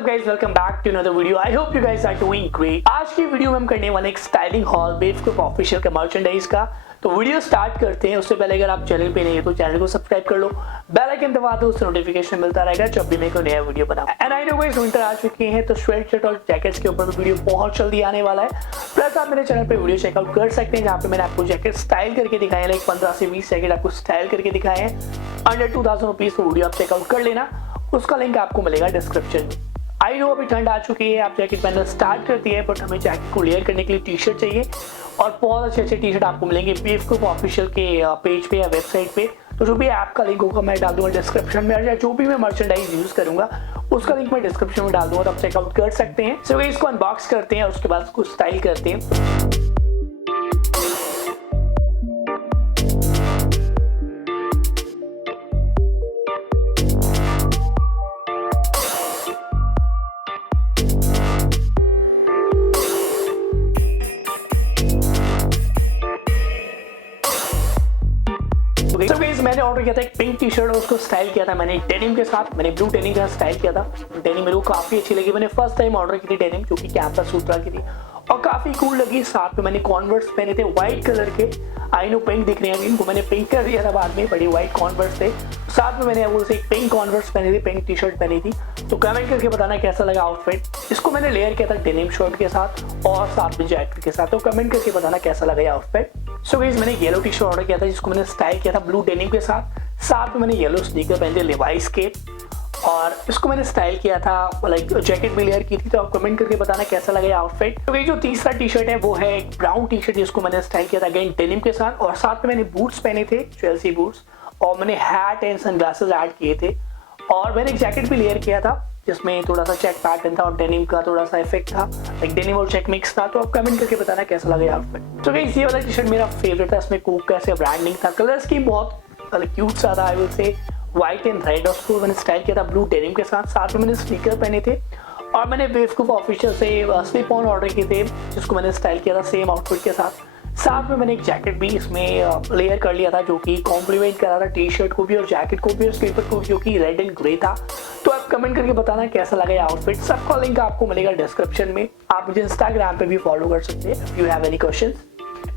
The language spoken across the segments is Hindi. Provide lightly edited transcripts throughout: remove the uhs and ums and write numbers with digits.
up guys, welcome back to another video. I hope you guys are doing great. आज की वीडियो में हम करने वाले एक स्टाइलिंग हॉल बेवकूफ ऑफिशियल का मर्चेंडाइज का। तो वीडियो स्टार्ट करते हैं। उससे पहले अगर आप चैनल पे नहीं है तो चैनल को सब्सक्राइब कर लो, बेल आइकन दबा दो, उससे नोटिफिकेशन मिलता रहेगा जब भी मैं कोई नया वीडियो बनाऊं। And I know guys winter आ चुकी है तो स्वेट शर्ट और जैकेट्स के ऊपर वीडियो बहुत जल्दी आने वाला है। प्लस आप मेरे चैनल पे वीडियो चेकआउट कर सकते हैं जहाँ पे मैंने आपको जैकेट स्टाइल करके दिखाए हैं, लाइक 15 से 20 जैकेट आपको स्टाइल करके दिखाए हैं अंडर 2000 रुपीज। तो वीडियो आप चेकआउट कर लेना, उसका लिंक आपको मिलेगा डिस्क्रिप्शन में। आई नो अभी ठंड आ चुकी है, आप जैकेट पहनना स्टार्ट करती है, बट हमें जैकेट को लेयर करने के लिए टी शर्ट चाहिए और बहुत अच्छे अच्छे टी शर्ट आपको मिलेंगे बेवकूफ ऑफिशियल के पेज पे या वेबसाइट पे। तो जो भी ऐप का लिंक होगा मैं डाल दूंगा डिस्क्रिप्शन में, या जो भी मैं मर्चेंडाइज यूज करूंगा उसका लिंक मैं डिस्क्रिप्शन में डाल दूंगा, तो आप चेकआउट कर सकते हैं। सो इसको अनबॉक्स करते हैं और उसके बाद उसको स्टाइल करते हैं। तो गाइस मैंने ऑर्डर किया था एक पिंक टी शर्ट और उसको स्टाइल किया था मैंने डेनिम के साथ। मैंने ब्लू डेनिम का स्टाइल किया था। डेनिम मेरे को काफी अच्छी लगी, मैंने फर्स्ट टाइम ऑर्डर की थी डेनिम, जो कि कैंपस सूत्रा की थी और काफी कूल लगी। साथ में मैंने कॉन्वर्स पहने थे व्हाइट कलर के। आई नो पिंक दिख रहे हैं, इनको मैंने पिंक कर दिया था बाद में, बड़ी व्हाइट कॉन्वर्स थे। साथ में मैंने वो से एक पिंक कॉन्वर्स पहनी थी, पिंक टी शर्ट पहनी थी। तो कमेंट करके बताना कैसा लगा आउटफिट। इसको मैंने लेयर किया था डेनिम शर्ट के साथ और साथ में जैकेट के साथ। तो कमेंट करके बताना कैसा लगा ये आउटफिट। सो गाइस मैंने येलो टी शर्ट ऑर्डर किया था जिसको मैंने स्टाइल किया था ब्लू डेनिम के साथ। साथ में मैंने येलो स्नीकर पहने थे लिवाइस के और इसको मैंने स्टाइल किया था, लाइक जैकेट भी लेयर की थी। तो आप कमेंट करके बताना कैसा लगा ये आउटफिट। तो ये जो तीसरा टी शर्ट है वो है एक ब्राउन टी शर्ट जिसको मैंने स्टाइल किया था अगेन डेनिम के साथ और साथ में मैंने बूट्स पहने थे, चेल्सी बूट्स, और मैंने हैट एंड सनग्लासेस ऐड किए थे और मैंने एक जैकेट भी लेयर किया था जिसमें थोड़ा सा चेक पैटर्न था और डेनिम का थोड़ा सा इफेक्ट था, लाइक डेनिम और चेक मिक्स था। तो आप कमेंट करके बताना कैसा लगा ये आउटफिट। तो गाइस ये वाला टी शर्ट मेरा फेवरेट था, इसमें कोक का ऐसे ब्रांडिंग था, कलर्स की बहुत क्यूट सा था, I will say white and red. और उसको मैंने स्टाइल किया था ब्लू डेनिम के साथ। साथ में मैंने स्नीकर पहने थे और मैंने बेवकूफ ऑफिशियल से स्लिप ऑन ऑर्डर किए थे जिसको मैंने स्टाइल किया था सेम आउटफिट के साथ। साथ में मैंने एक जैकेट भी इसमें लेयर कर लिया था जो कि कॉम्प्लीमेंट कर रहा था टी शर्ट को भी और जैकेट को भी और स्लीपर को, जो कि रेड एंड ग्रे था। तो आप कमेंट करके बताना कैसा लगा ये आउटफिट। सबका लिंक आपको मिलेगा डिस्क्रिप्शन में। आप मुझे इंस्टाग्राम पे भी फॉलो कर सकते हैं if you have any questions.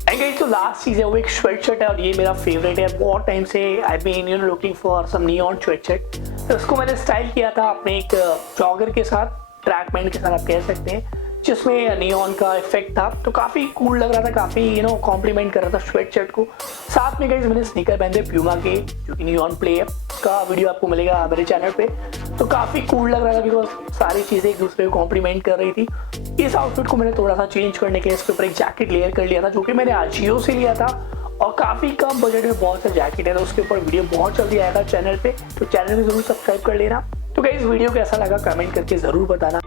And guys जो लास्ट चीज है वो एक स्वेट शर्ट है और ये मेरा फेवरेट है। बहुत टाइम से I been looking for some neon sweat shirt. तो उसको मैंने स्टाइल किया था अपने एक जॉगर के साथ, ट्रैक पैंट के साथ आप कह सकते हैं, जिसमें नियॉन का इफेक्ट था। तो काफी कूल लग रहा था, काफी कॉम्प्लीमेंट कर रहा था स्वेट शर्ट को। साथ में गाइस मैंने स्नीकर पहने थे प्यूमा के जो कि नियॉन प्ले है, उसका वीडियो आपको मिलेगा मेरे चैनल पे। तो काफी कूल लग रहा था बिकॉज सारी चीजें एक दूसरे को कॉम्प्लीमेंट कर रही थी। इस आउटफिट को मैंने थोड़ा सा चेंज करने के लिए इसके ऊपर एक जैकेट लेयर कर लिया था जो कि मैंने आजियो से लिया था और काफी कम बजट में बहुत सा जैकेट है। तो उसके ऊपर वीडियो बहुत जल्दी आएगा चैनल पे, तो चैनल को जरूर सब्सक्राइब कर लेना। तो गाइस वीडियो कैसा लगा कमेंट करके जरूर बताना।